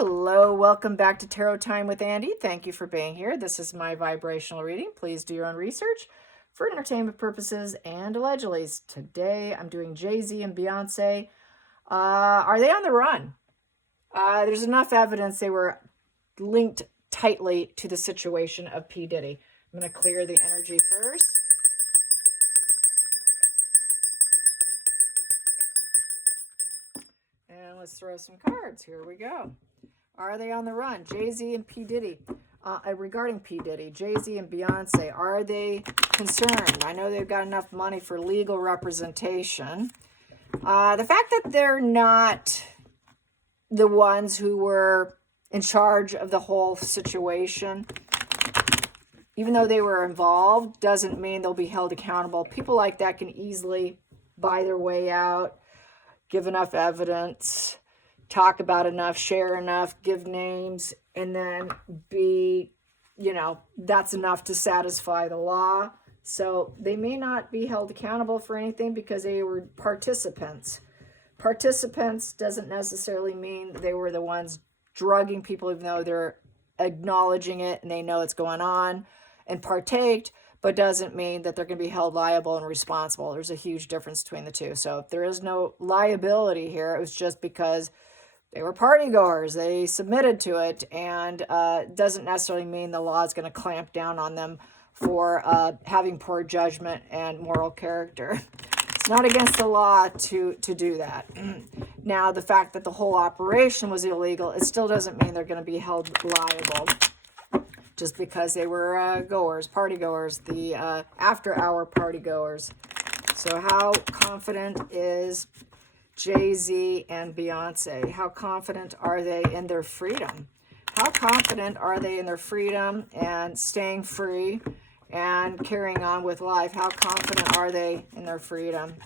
Hello, welcome back to Tarot Time with Andy. Thank you for being here. This is my vibrational reading. Please do your own research for entertainment purposes and allegedly. Today I'm doing Jay-Z and Beyonce. Are they on the run? There's enough evidence they were linked tightly to the situation of P. Diddy. I'm going to clear the energy first. And let's throw some cards. Here we go. Are they on the run? Jay-Z and P. Diddy. Regarding P. Diddy, Jay-Z and Beyonce, are they concerned? I know they've got enough money for legal representation. The fact that they're not the ones who were in charge of the whole situation, even though they were involved, doesn't mean they'll be held accountable. People like that can easily buy their way out, give enough evidence, talk about enough, share enough, give names, and then be, that's enough to satisfy the law. So they may not be held accountable for anything because they were participants. Participants doesn't necessarily mean they were the ones drugging people, even though they're acknowledging it and they know it's going on and partaked, but doesn't mean that they're going to be held liable and responsible. There's a huge difference between the two. So if there is no liability here, it was just because they were party goers. They submitted to it, and doesn't necessarily mean the law is going to clamp down on them for having poor judgment and moral character. It's not against the law to do that. Now, the fact that the whole operation was illegal, it still doesn't mean they're going to be held liable just because they were party goers, the after-hour party goers. So how confident is Jay-Z and Beyonce? How confident are they in their freedom? How confident are they in their freedom and staying free and carrying on with life? How confident are they in their freedom?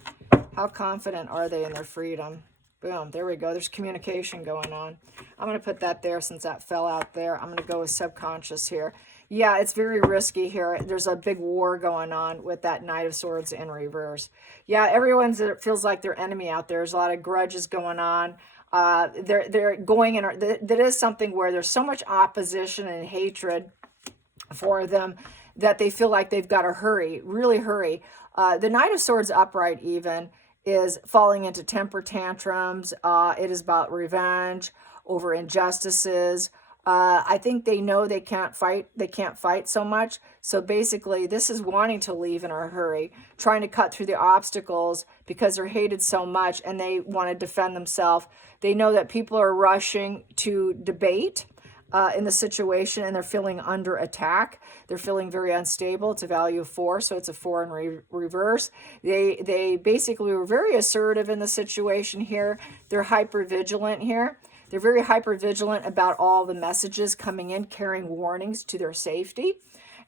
How confident are they in their freedom? Boom, there we go. There's communication going on. I'm going to put that there since that fell out there. I'm going to go with subconscious here. Yeah, it's very risky here. There's a big war going on with that Knight of Swords in reverse. Yeah, it feels like their enemy out there. There's a lot of grudges going on. They're going in. That is something where there's so much opposition and hatred for them that they feel like they've got to hurry, really hurry. The Knight of Swords upright even is falling into temper tantrums. It is about revenge over injustices. I think they know they can't fight. They can't fight so much. So basically, this is wanting to leave in a hurry, trying to cut through the obstacles because they're hated so much and they want to defend themselves. They know that people are rushing to debate in the situation, and they're feeling under attack. They're feeling very unstable. It's a value of 4, so it's a 4 in reverse. They basically were very assertive in the situation here. They're hyper vigilant here. They're very hyper vigilant about all the messages coming in, carrying warnings to their safety,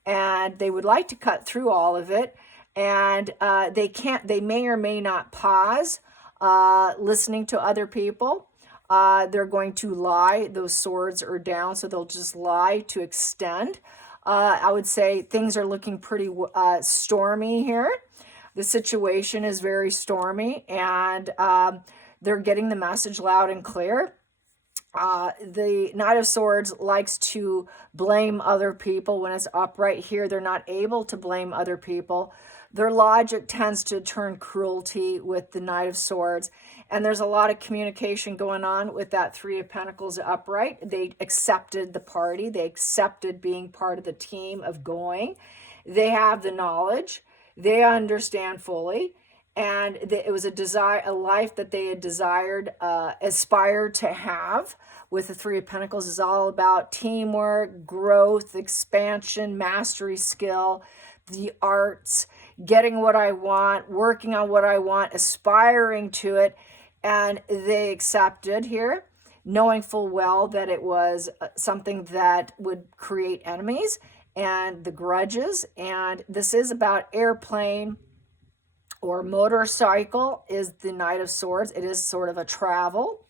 and they would like to cut through all of it. And they can't. They may or may not pause listening to other people. They're going to lie. Those swords are down, so they'll just lie to extend. I would say things are looking pretty stormy here. The situation is very stormy, and they're getting the message loud and clear. The Knight of Swords likes to blame other people. When it's upright here, they're not able to blame other people. Their logic tends to turn cruelty with the Knight of Swords. And there's a lot of communication going on with that 3 of Pentacles upright. They accepted the party. They accepted being part of the team of going. They have the knowledge. They understand fully. And it was a life that they had desired, aspired to have. With the 3 of Pentacles is all about teamwork, growth, expansion, mastery, skill, the arts, getting what I want, working on what I want, aspiring to it. And they accepted here, knowing full well that it was something that would create enemies and the grudges. And this is about airplane or motorcycle is the Knight of Swords. It is sort of a travel.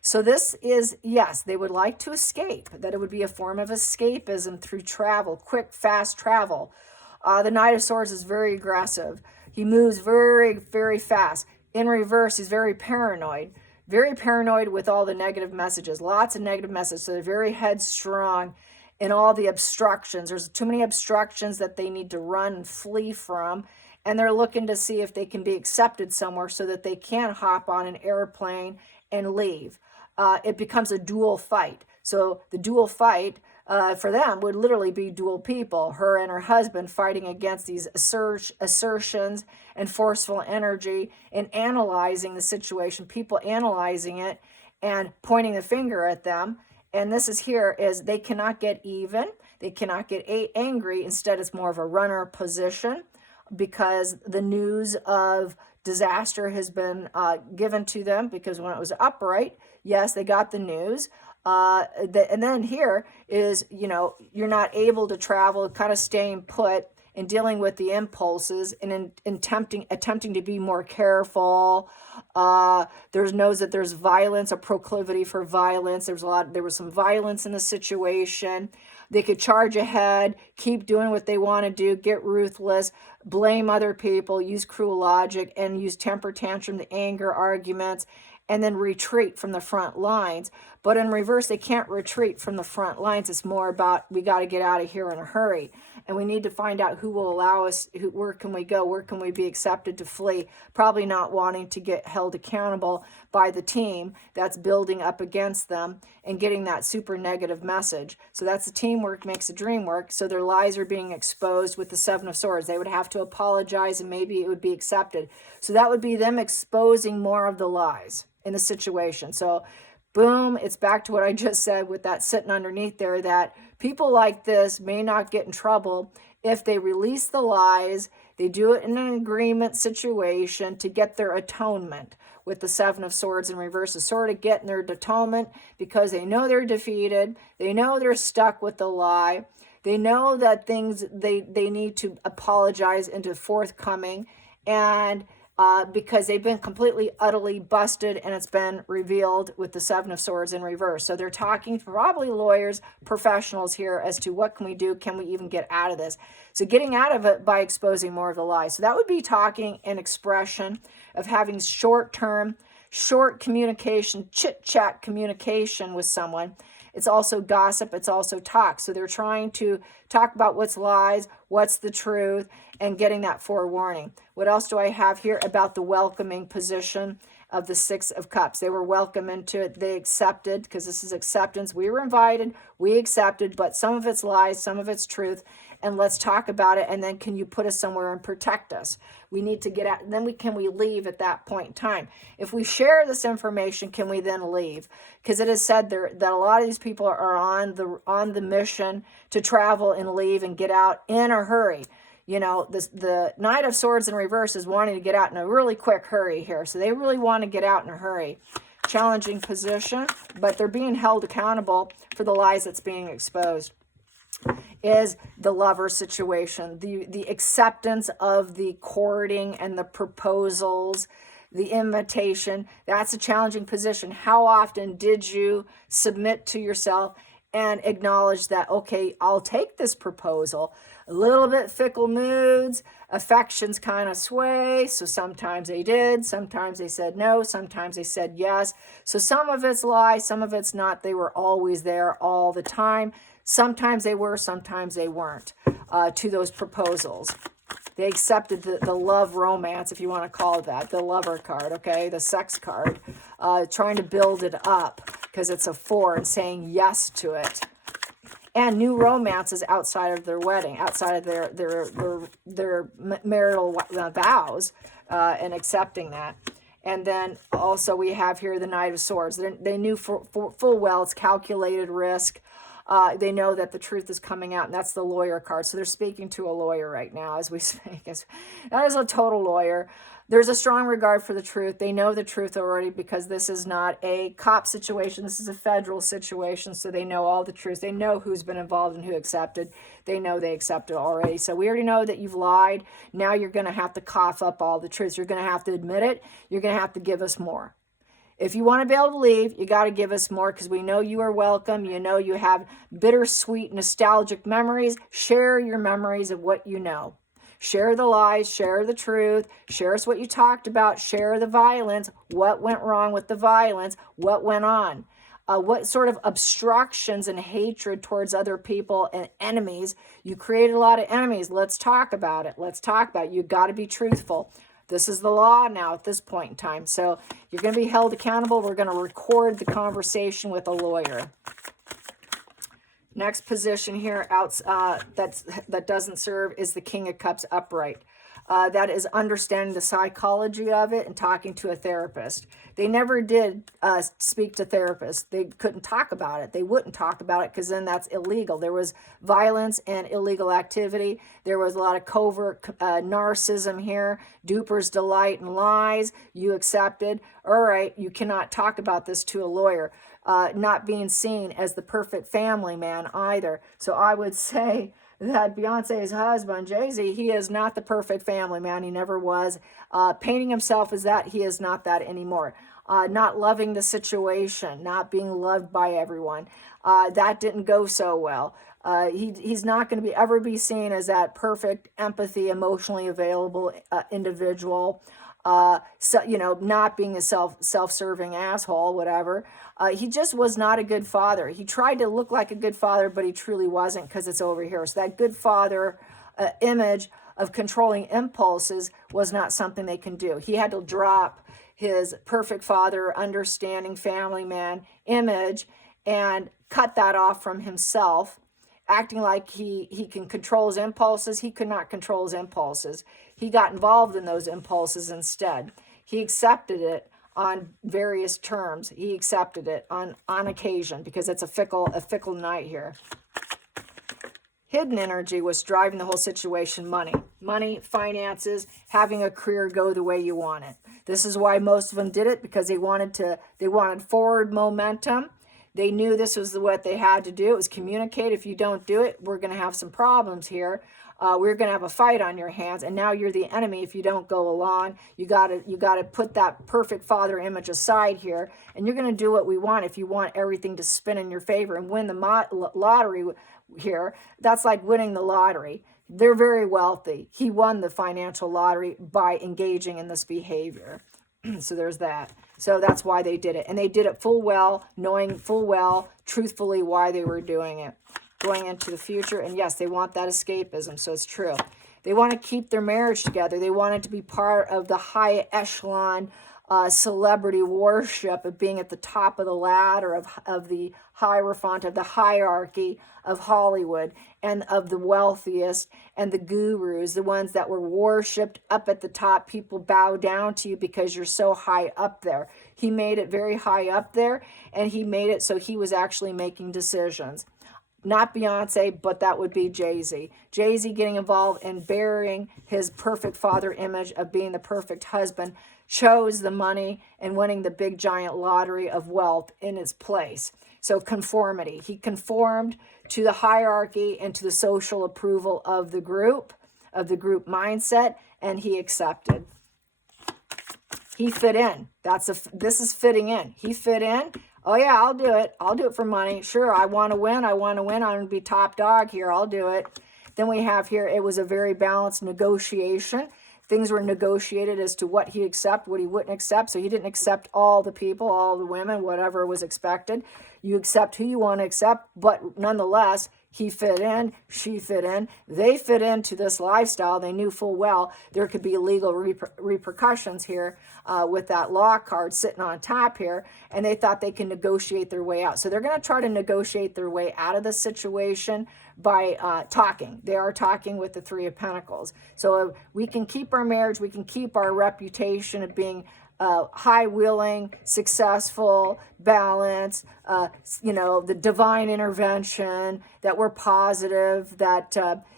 So this is, yes, they would like to escape, that it would be a form of escapism through travel, quick, fast travel. The Knight of Swords is very aggressive. He moves very, very fast. In reverse, he's very paranoid. very paranoid with all the negative messages, lots of negative messages. So they're very headstrong in all the obstructions. There's too many obstructions that they need to run and flee from. And they're looking to see if they can be accepted somewhere so that they can hop on an airplane and leave. It becomes a dual fight. So the dual fight for them would literally be dual people, her and her husband fighting against these assertions and forceful energy and analyzing the situation, people analyzing it and pointing the finger at them. And this is here is they cannot get even. They cannot get angry. Instead, it's more of a runner position because the news of disaster has been given to them, because when it was upright, yes, they got the news. And then here is, you're not able to travel, kind of staying put and dealing with the impulses and attempting to be more careful. There's knows that there's violence, a proclivity for violence. There was some violence in the situation. They could charge ahead, keep doing what they want to do, get ruthless, blame other people, use cruel logic, and use temper tantrum, the anger, arguments, and then retreat from the front lines. But in reverse, they can't retreat from the front lines. It's more about, we got to get out of here in a hurry. And we need to find out who will allow us, where can we go, where can we be accepted to flee, probably not wanting to get held accountable by the team that's building up against them and getting that super negative message. So that's the teamwork makes the dream work. So their lies are being exposed with the Seven of Swords. They would have to apologize and maybe it would be accepted. So that would be them exposing more of the lies in the situation. So boom, it's back to what I just said with that sitting underneath there, that people like this may not get in trouble if they release the lies. They do it in an agreement situation to get their atonement with the Seven of Swords in reverse, is sort of getting their atonement because they know they're defeated. They know they're stuck with the lie. They know that things they need to apologize into forthcoming, and because they've been completely, utterly busted, and it's been revealed with the Seven of Swords in reverse. So they're talking, probably lawyers, professionals here, as to what can we do? Can we even get out of this? So getting out of it by exposing more of the lies. So that would be talking and expression of having short communication, chit-chat communication with someone. It's also gossip. It's also talk. So they're trying to talk about what's lies, what's the truth, and getting that forewarning. What else do I have here about the welcoming position of the Six of Cups? They were welcome into it. They accepted, because this is acceptance. We were invited. We accepted, but some of it's lies, some of it's truth. And let's talk about it. And then can you put us somewhere and protect us? We need to get out. And then can we leave at that point in time? If we share this information, can we then leave? Because it is said there that a lot of these people are on the mission to travel and leave and get out in a hurry. The Knight of Swords in reverse is wanting to get out in a really quick hurry here. So they really want to get out in a hurry. Challenging position, but they're being held accountable for the lies that's being exposed. Is the lover situation, the acceptance of the courting and the proposals, the invitation. That's a challenging position. How often did you submit to yourself and acknowledge that, okay, I'll take this proposal? A little bit fickle moods, affections kind of sway. So sometimes they did, sometimes they said no, sometimes they said yes. So some of it's lie, some of it's not. They were always there all the time. Sometimes they were, sometimes they weren't, to those proposals. They accepted the love romance, if you want to call it that, the lover card, okay, the sex card, trying to build it up because it's a 4 and saying yes to it. And new romances outside of their wedding, outside of their marital vows, and accepting that. And then also we have here the Knight of Swords. They knew full well it's calculated risk. They know that the truth is coming out, and that's the lawyer card. So they're speaking to a lawyer right now as we speak. That is a total lawyer. There's a strong regard for the truth. They know the truth already because this is not a cop situation. This is a federal situation, so they know all the truth. They know who's been involved and who accepted. They know they accepted already. So we already know that you've lied. Now you're going to have to cough up all the truth. You're going to have to admit it. You're going to have to give us more. If you want to be able to leave, you got to give us more because we know you are welcome. You know you have bittersweet, nostalgic memories. Share your memories of what you know. Share the lies, share the truth, share us what you talked about, share the violence, what went wrong with the violence, what went on. What sort of obstructions and hatred towards other people and enemies. You created a lot of enemies. Let's talk about it. Let's talk about it. You've got to be truthful. This is the law now at this point in time. So you're going to be held accountable. We're going to record the conversation with a lawyer. Next position here that doesn't serve is the King of Cups upright. That is understanding the psychology of it and talking to a therapist. They never did speak to therapists. They couldn't talk about it. They wouldn't talk about it because then that's illegal. There was violence and illegal activity. There was a lot of covert narcissism here, duper's delight and lies. You accepted. All right, you cannot talk about this to a lawyer. Not being seen as the perfect family man either. So I would say that Beyonce's husband, Jay-Z, he is not the perfect family man. He never was. Painting himself as that, he is not that anymore. Not loving the situation, not being loved by everyone. That didn't go so well. He's not going to ever be seen as that perfect, empathy, emotionally available individual. So, not being a self-serving asshole, whatever. He just was not a good father. He tried to look like a good father, but he truly wasn't because it's over here. So that good father image of controlling impulses was not something they can do. He had to drop his perfect father, understanding family man image and cut that off from himself, acting like he can control his impulses. He could not control his impulses. He got involved in those impulses instead. He accepted it on various terms. He accepted it on occasion because it's a fickle night here. Hidden energy was driving the whole situation. Money, finances, having a career go the way you want it. This is why most of them did it, because they wanted forward momentum. They knew this was what they had to do. It was communicate. If you don't do it, we're going to have some problems here. We're going to have a fight on your hands, and now you're the enemy if you don't go along. You got to put that perfect father image aside here, and you're going to do what we want if you want everything to spin in your favor and win the lottery here. That's like winning the lottery. They're very wealthy. He won the financial lottery by engaging in this behavior. So there's that. So that's why they did it. And they did it full well, knowing full well, truthfully, why they were doing it. Going into the future. And yes, they want that escapism. So it's true. They want to keep their marriage together. They want it to be part of the high echelon celebrity worship of being at the top of the ladder of the hierophant, of the hierarchy of Hollywood and of the wealthiest and the gurus, the ones that were worshipped up at the top. People bow down to you because you're so high up there. He made it very high up there, and he made it so he was actually making decisions. Not Beyonce, but that would be Jay-Z. Jay-Z getting involved in burying his perfect father image of being the perfect husband, chose the money and winning the big giant lottery of wealth in its place. So conformity. He conformed to the hierarchy and to the social approval of the group mindset, and he accepted. He fit in. This is fitting in. He fit in. Oh yeah, I'll do it. I'll do it for money. Sure, I want to win. I'm going to be top dog here. I'll do it. Then we have here, it was a very balanced negotiation. Things were negotiated as to what he'd accept, what he wouldn't accept. So he didn't accept all the people, all the women, whatever was expected. You accept who you want to accept, but nonetheless, he fit in, she fit in, they fit into this lifestyle. They knew full well there could be legal repercussions here with that law card sitting on top here, and they thought they can negotiate their way out. So they're going to try to negotiate their way out of the situation by talking. They are talking with the Three of Pentacles. So we can keep our marriage, we can keep our reputation of being high-wheeling, successful, balanced, the divine intervention, that we're positive, that,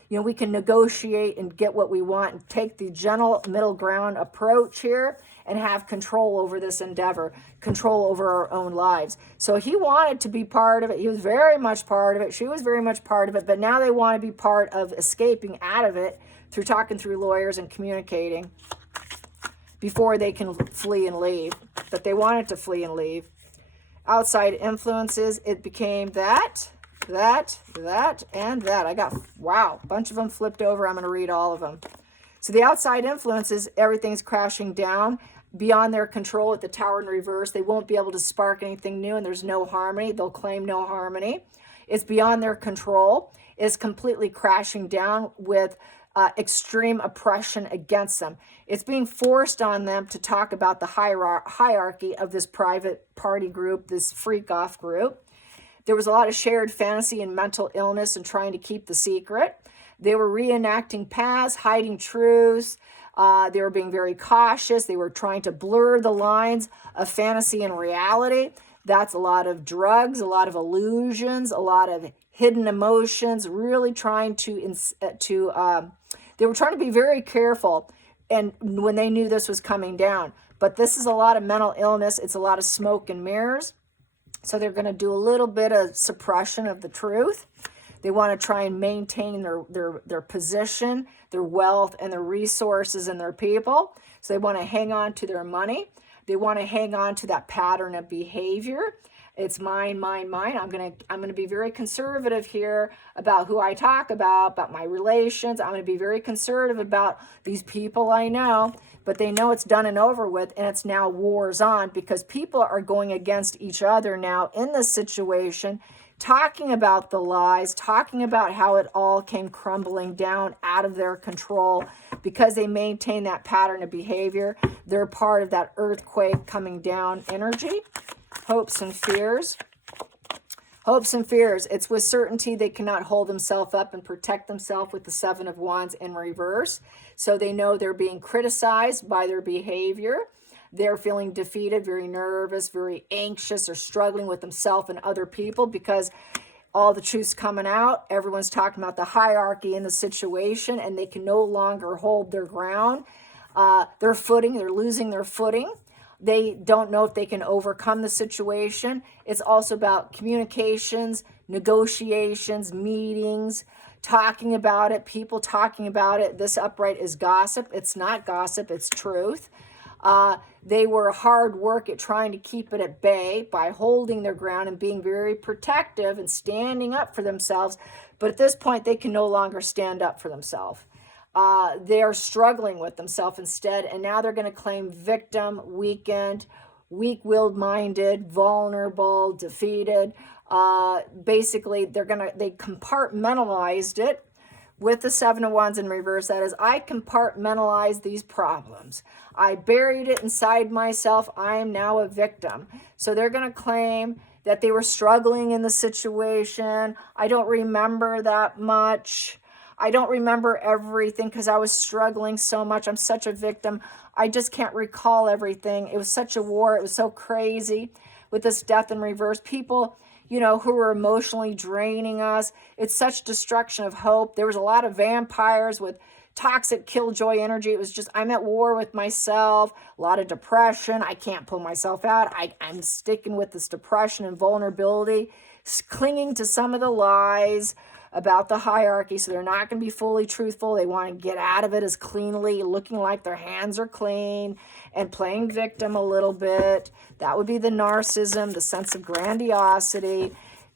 we can negotiate and get what we want and take the gentle middle ground approach here and have control over this endeavor, control over our own lives. So he wanted to be part of it. He was very much part of it. She was very much part of it. But now they want to be part of escaping out of it through talking through lawyers and communicating before they can flee and leave. But they wanted to flee and leave. Outside influences, it became that, and that. I got, wow, a bunch of them flipped over. I'm going to read all of them. So the outside influences, everything's crashing down beyond their control with the Tower in reverse. They won't be able to spark anything new, and there's no harmony. They'll claim no harmony. It's beyond their control. It's completely crashing down with extreme oppression against them. It's being forced on them to talk about the hierarchy of this private party group, this freak-off group. There was a lot of shared fantasy and mental illness and trying to keep the secret. They were reenacting paths, hiding truths. They were being very cautious. They were trying to blur the lines of fantasy and reality. That's a lot of drugs, a lot of illusions, a lot of hidden emotions, really trying they were trying to be very careful, and when they knew this was coming down. But this is a lot of mental illness. It's a lot of smoke and mirrors. So they're going to do a little bit of suppression of the truth. They want to try and maintain their position, their wealth, and their resources and their people. So they want to hang on to their money. They want to hang on to that pattern of behavior. It's mine, mine, mine. I'm gonna be very conservative here about who I talk about my relations. I'm gonna be very conservative about these people I know, but they know it's done and over with, and it's now wars on because people are going against each other now in this situation, talking about the lies, talking about how it all came crumbling down out of their control because they maintain that pattern of behavior. They're part of that earthquake coming down energy. Hopes and fears. Hopes and fears. It's with certainty they cannot hold themselves up and protect themselves with the Seven of Wands in reverse. So they know they're being criticized by their behavior. They're feeling defeated, very nervous, very anxious, or struggling with themselves and other people because all the truth's coming out. Everyone's talking about the hierarchy in the situation, and they can no longer hold their ground. Their footing, they're losing their footing. They don't know if they can overcome the situation. It's also about communications, negotiations, meetings, talking about it, people talking about it. This upright is gossip. It's not gossip, it's truth. They were hard work at trying to keep it at bay by holding their ground and being very protective and standing up for themselves. But at this point, they can no longer stand up for themselves. They are struggling with themselves instead, and now they're going to claim victim, weakened, weak-willed minded, vulnerable, defeated. Basically, they compartmentalized it with the Seven of Wands in reverse. That is, I compartmentalized these problems. I buried it inside myself. I am now a victim. So they're going to claim that they were struggling in the situation. I don't remember that much. I don't remember everything because I was struggling so much. I'm such a victim. I just can't recall everything. It was such a war. It was so crazy with this death in reverse. People, who were emotionally draining us. It's such destruction of hope. There was a lot of vampires with toxic killjoy energy. It was just, I'm at war with myself. A lot of depression. I can't pull myself out. I'm sticking with this depression and vulnerability, clinging to some of the lies about the hierarchy, so they're not going to be fully truthful. They want to get out of it as cleanly, looking like their hands are clean and playing victim a little bit. That would be the narcissism, the sense of grandiosity,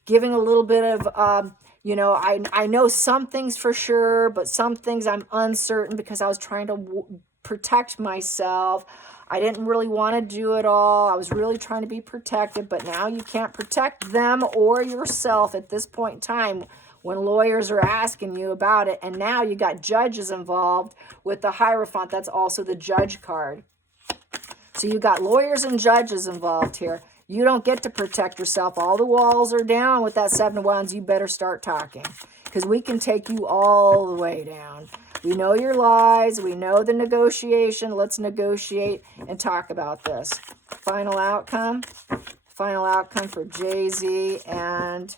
giving a little bit of, I know some things for sure, but some things I'm uncertain because I was trying to protect myself. I didn't really want to do it all. I was really trying to be protected, but now you can't protect them or yourself at this point in time when lawyers are asking you about it. And now you got judges involved with the Hierophant. That's also the judge card. So you got lawyers and judges involved here. You don't get to protect yourself. All the walls are down with that Seven of Wands. You better start talking because we can take you all the way down. We know your lies. We know the negotiation. Let's negotiate and talk about this. Final outcome. Final outcome for Jay-Z and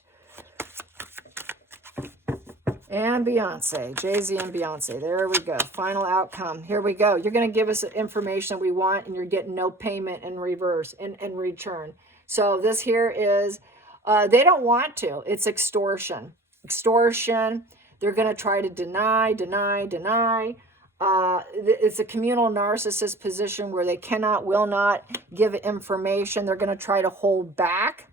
Beyonce. Jay-Z and Beyonce. There we go. Final outcome. Here we go. You're going to give us information we want, and you're getting no payment in reverse, in return. So this here is, they don't want to. It's extortion. Extortion. They're going to try to deny. It's a communal narcissist position where they will not give information. They're going to try to hold back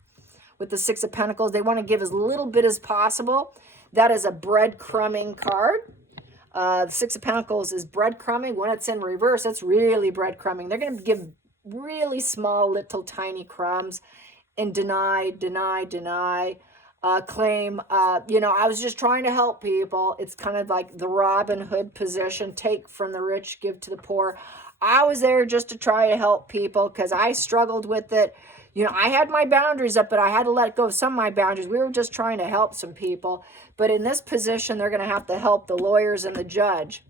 with the Six of Pentacles. They want to give as little bit as possible. That is a breadcrumbing card. The Six of Pentacles is breadcrumbing. When it's in reverse, it's really breadcrumbing. They're going to give really small, little, tiny crumbs and deny, claim, I was just trying to help people. It's kind of like the Robin Hood position, take from the rich, give to the poor. I was there just to try to help people because I struggled with it. I had my boundaries up, but I had to let go of some of my boundaries. We were just trying to help some people. But in this position, they're going to have to help the lawyers and the judge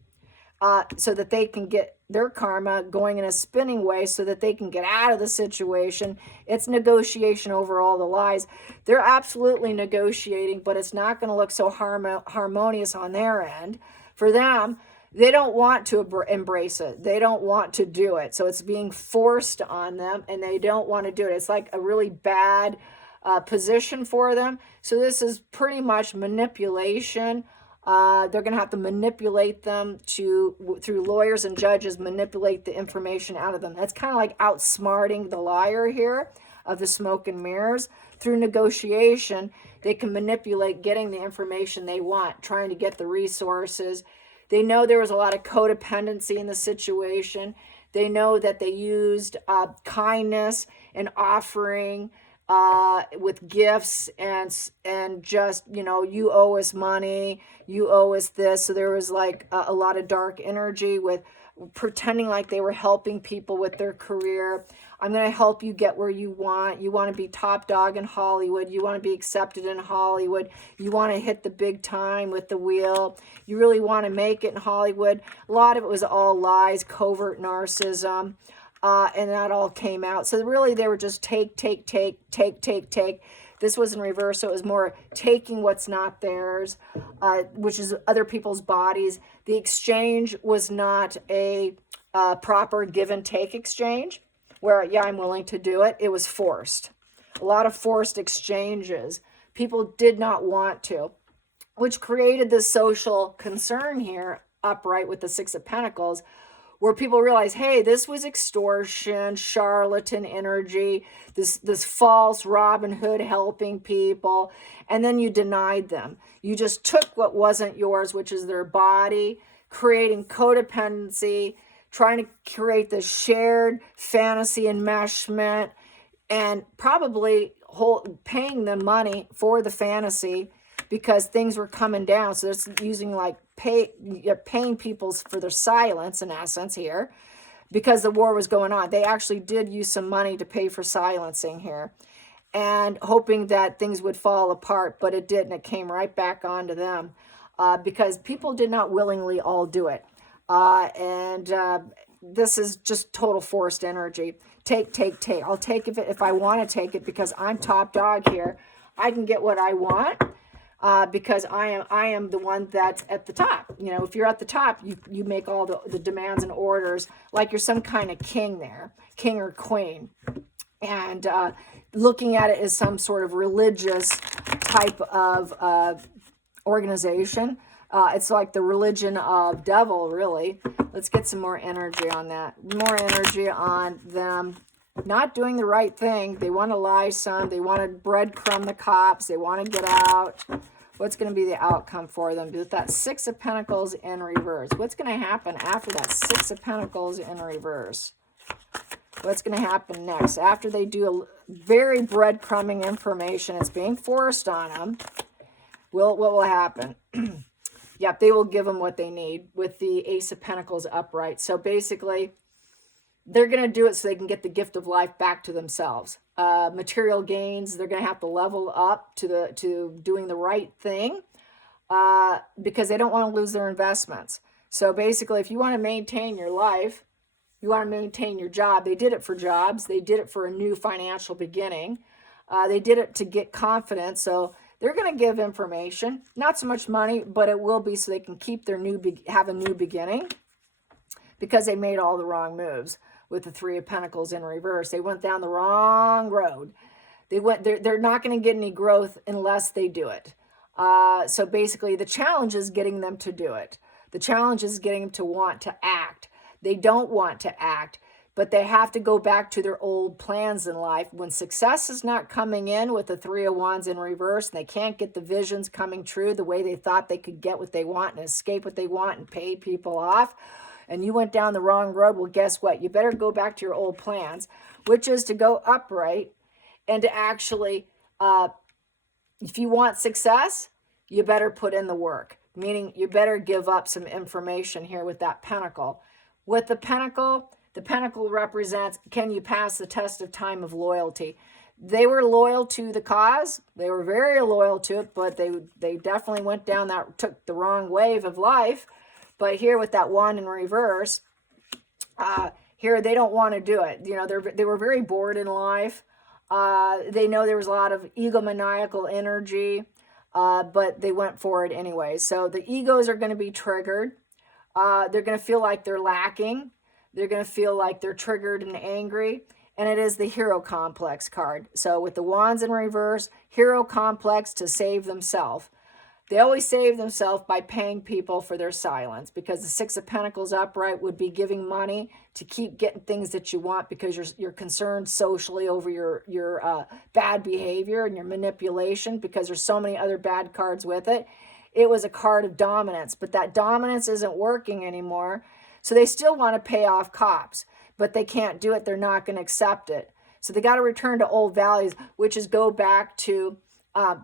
so that they can get their karma going in a spinning way so that they can get out of the situation. It's negotiation over all the lies. They're absolutely negotiating, but it's not going to look so harmonious on their end. For them, they don't want to embrace it. They don't want to do it. So it's being forced on them, and they don't want to do it. It's like a really bad position for them. So this is pretty much manipulation. They're going to have to manipulate them through lawyers and judges, manipulate the information out of them. That's kind of like outsmarting the liar here of the smoke and mirrors. Through negotiation, they can manipulate getting the information they want, trying to get the resources. They know there was a lot of codependency in the situation. They know that they used kindness and offering with gifts and just, you owe us money, you owe us this. So there was like a lot of dark energy with pretending like they were helping people with their career. I'm going to help you get where you want. You want to be top dog in Hollywood. You want to be accepted in Hollywood. You want to hit the big time with the wheel. You really want to make it in Hollywood. A lot of it was all lies, covert narcissism. And that all came out. So really they were just take. This was in reverse. So it was more taking what's not theirs, which is other people's bodies. The exchange was not a proper give and take exchange where, yeah, I'm willing to do it. It was forced. A lot of forced exchanges. People did not want to, which created this social concern here upright with the Six of Pentacles, where people realize, hey, this was extortion, charlatan energy, this false Robin Hood helping people, and then you denied them. You just took what wasn't yours, which is their body, creating codependency, trying to create this shared fantasy enmeshment, and probably paying them money for the fantasy because things were coming down. So it's using like paying people for their silence in essence here because the war was going on. They actually did use some money to pay for silencing here and hoping that things would fall apart, but it didn't. It came right back onto them because people did not willingly all do it. This is just total forced energy. Take. I'll take it if I want to take it because I'm top dog here. I can get what I want. Because I am the one that's at the top. If you're at the top, you make all the demands and orders like you're some kind of king there, king or queen. And looking at it as some sort of religious type of organization. It's like the religion of devil, really. Let's get some more energy on that. More energy on them not doing the right thing. They want to lie some. They want to breadcrumb the cops. They want to get out. What's going to be the outcome for them? With that Six of Pentacles in reverse. What's going to happen after that Six of Pentacles in reverse? What's going to happen next? After they do a very breadcrumbing information, it's being forced on them. What will happen? Yep, they will give them what they need with the Ace of Pentacles upright. So basically, they're going to do it so they can get the gift of life back to themselves. Material gains, they're going to have to level up to doing the right thing because they don't want to lose their investments. So basically, if you want to maintain your life, you want to maintain your job. They did it for jobs. They did it for a new financial beginning. They did it to get confidence. So they're going to give information, not so much money, but it will be so they can keep their have a new beginning because they made all the wrong moves. With the Three of Pentacles in reverse, they went down the wrong road. They're not going to get any growth unless they do it. So basically, the challenge is getting them to do it. The challenge is getting them to want to act. They don't want to act. but they have to go back to their old plans in life. When success is not coming in with the Three of Wands in reverse, and they can't get the visions coming true the way they thought they could get what they want and escape what they want and pay people off, and you went down the wrong road, well, guess what? You better go back to your old plans, which is to go upright and to actually, if you want success, you better put in the work, meaning you better give up some information here with that pentacle. With the pentacle represents, can you pass the test of time of loyalty? They were loyal to the cause. They were very loyal to it, but they definitely went down took the wrong wave of life. But here with that wand in reverse, here they don't want to do it. You know, they were very bored in life. They know there was a lot of egomaniacal energy, but they went for it anyway. So the egos are going to be triggered. They're going to feel like they're lacking. They're going to feel like they're triggered and angry. And it is the hero complex card. So with the wands in reverse, hero complex to save themselves. They always save themselves by paying people for their silence, because the Six of Pentacles upright would be giving money to keep getting things that you want because you're concerned socially over your bad behavior and your manipulation, because there's so many other bad cards with it. It was a card of dominance, but that dominance isn't working anymore. So they still want to pay off cops, but they can't do it. They're not going to accept it. So they got to return to old values, which is go back to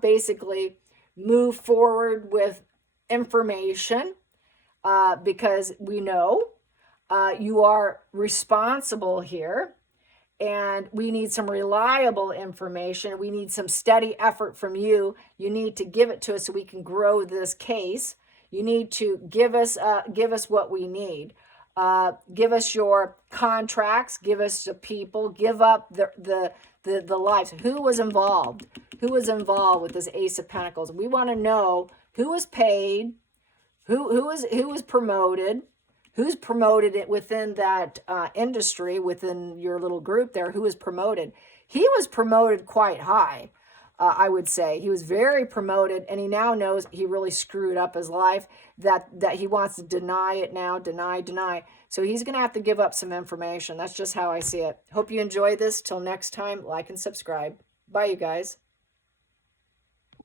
basically move forward with information, because we know you are responsible here, and we need some reliable information. We need some steady effort from you. You need to give it to us so we can grow this case. You need to give us what we need. Give us your contracts. Give us the people. Give up the lives. Who was involved? Who was involved with this Ace of Pentacles? We want to know who was paid, who was promoted, who's promoted it within that industry, within your little group there. Who was promoted? He was promoted quite high, I would say. He was very promoted, and he now knows he really screwed up his life. That he wants to deny it now, deny. So he's going to have to give up some information. That's just how I see it. Hope you enjoy this. Till next time, like and subscribe. Bye, you guys.